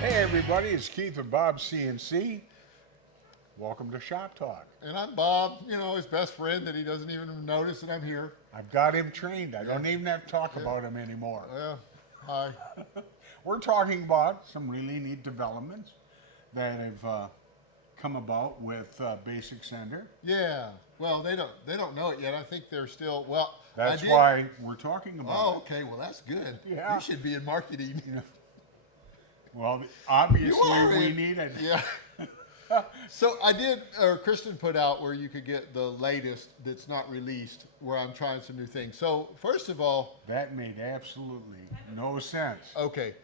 Hey everybody, it's Keith with BobsCNC. Welcome to Shop Talk. And I'm Bob, his best friend that he doesn't even notice that I'm here. I've got him trained. I don't even have to talk about him anymore. Yeah, hi. We're talking about some really neat developments that have come about with BobsCNC. Yeah, well, they don't know it yet. I think they're still, That's why we're talking about Oh, it. okay, well, that's good. Yeah. You should be in marketing. Well, obviously You are we in- need it. Yeah. So Kristen put out where you could get the latest that's not released, where I'm trying some new things. So, first of all, That made absolutely no sense. okay,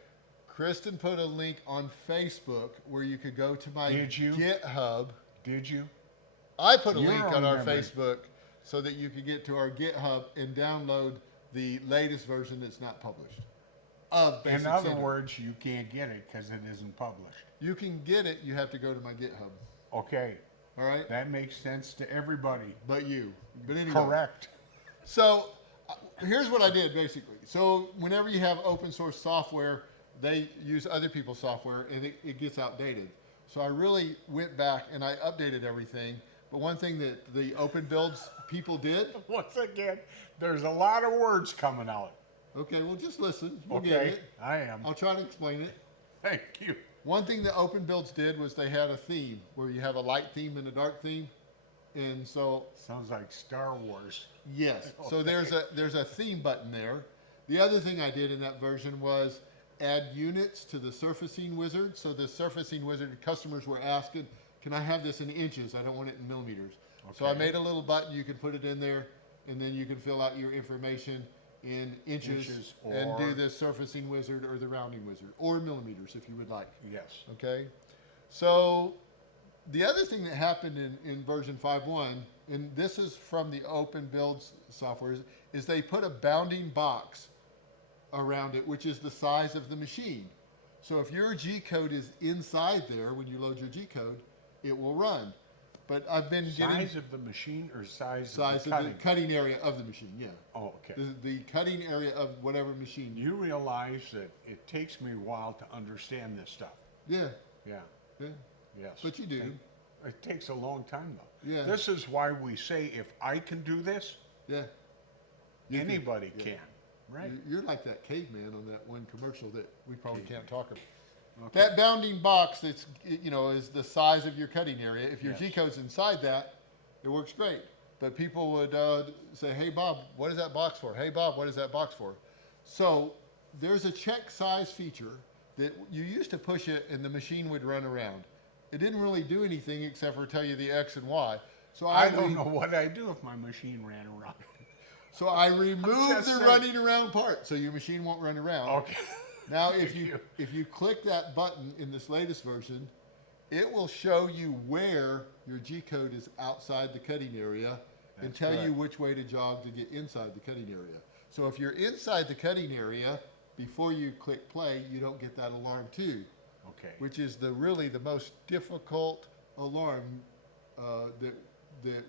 Kristen put a link on Facebook where you could go to my Did you? GitHub. Did you? I put a You're link on on our memory. Facebook so that you could get to our GitHub and download the latest version that's not published of In BobsCNC. other words, you can't get it because it isn't published. You can get it. You have to go to my GitHub. Okay, All right, that makes sense to everybody. but anyway. Correct. So here's what I did basically. So whenever you have open source software, they use other people's software and it gets outdated. So I really went back and I updated everything. But one thing that the open builds people did. Once again, there's a lot of words coming out. Okay, well just listen. You'll get Okay, it. I am. I'll try to explain it. Thank you. One thing that open builds did was they had a theme where you have a light theme and a dark theme. And so Sounds like Star Wars. yes, so Okay. there's a theme button there. The other thing I did in that version was add units to the surfacing wizard. So the surfacing wizard customers were asking, can I have this in inches? I don't want it in millimeters. So I Okay. made a little button, you can put it in there, and then you can fill out your information in inches and do or- the surfacing wizard or the rounding wizard, or millimeters if you would like. Yes. Okay, so the other thing that happened in version 5.1, and this is from the open builds software, is they put a bounding box around it, which is the size of the machine. So if your G code is inside there when you load your G code, it will run. But I've been getting Size of the machine or size size of the cutting? of the cutting area of the machine. Yeah, Oh, okay. the cutting area of whatever machine. You realize that it takes me a while to understand this stuff. Yeah, Yeah. yeah. Yes. But you do. It takes a long time though. Yeah. This is why we say if I can do this, Yeah. You can- anybody yeah. can. Right? You're like that caveman on that one commercial that we probably Caveman. can't talk about. Okay. That bounding box that's, is the size of your cutting area. If your Yes. G code's inside that, it works great. But people would say, hey, Bob, what is that box for? Hey, Bob, what is that box for? So there's a check size feature that you used to push it and the machine would run around. It didn't really do anything except for tell you the X and Y. So I don't know what I'd do if my machine ran around. So I removed just the saying. running around part so your machine won't run around. Okay. Now, if you click that button in this latest version, it will show you where your G code is outside the cutting area and That's tell you correct. which way to jog to get inside the cutting area. So if you're inside the cutting area, before you click play, you don't get that alarm too, Okay. which is really the most difficult alarm that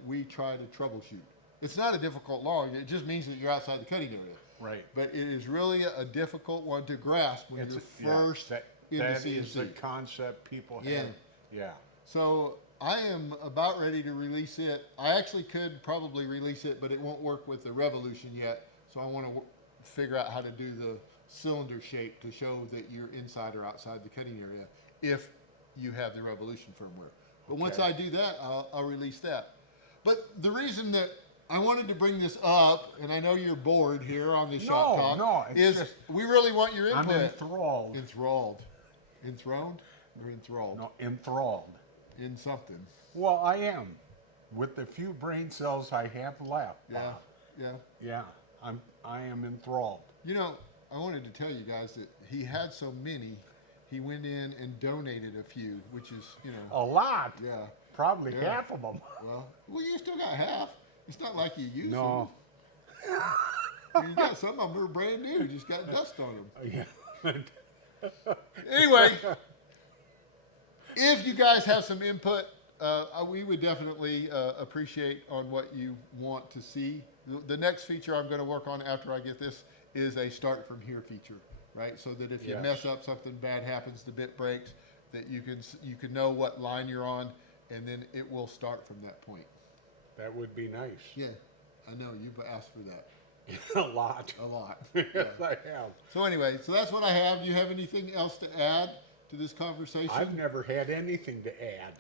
we try to troubleshoot. It's not a difficult alarm; it just means that you're outside the cutting area. Right. But it is really a difficult one to grasp when you're first that in the is the CNC. concept people Yeah. have. Yeah. So I am about ready to release it. I actually could probably release it, but it won't work with the Revolution yet. So I want to figure out how to do the cylinder shape to show that you're inside or outside the cutting area if you have the Revolution firmware. But once Okay. I do that, I'll release that. But the reason that I wanted to bring this up, and I know you're bored here on the Shop Talk, no, it's is just- we really want your I'm input. enthralled. Enthralled. Enthroned or enthralled? No, enthralled. In something. Well, I am. With the few brain cells I have left. Yeah. Yeah. Yeah. I am enthralled. I wanted to tell you guys that he had so many, he went in and donated a few, which is, A lot. yeah. Probably Yeah. half of them. Well, you still got half. It's not like you used No. them. You got some of them are brand new, just got dust on them. Yeah. Anyway, if you guys have some input, we would definitely appreciate on what you want to see. The next feature I'm going to work on after I get this is a start from here feature, right? So that if you Yes. mess up, something bad happens, the bit breaks, that you can know what line you're on, and then it will start from that point. That would be nice. Yeah, I know you've asked for that A lot. a lot. Yes, Yeah. I have. So anyway, so that's what I have. Do you have anything else to add to this conversation? I've never had anything to add.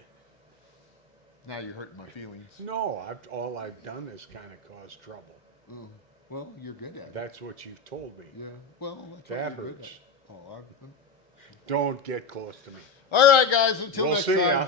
Now you're hurting my feelings. No, all I've done is kind of cause trouble. Oh, well, you're good at it. That's what you've told me. Yeah. Well, that's That what you're good hurts. at. Oh, Don't get close to me. all right, guys. Until We'll next see time. ya.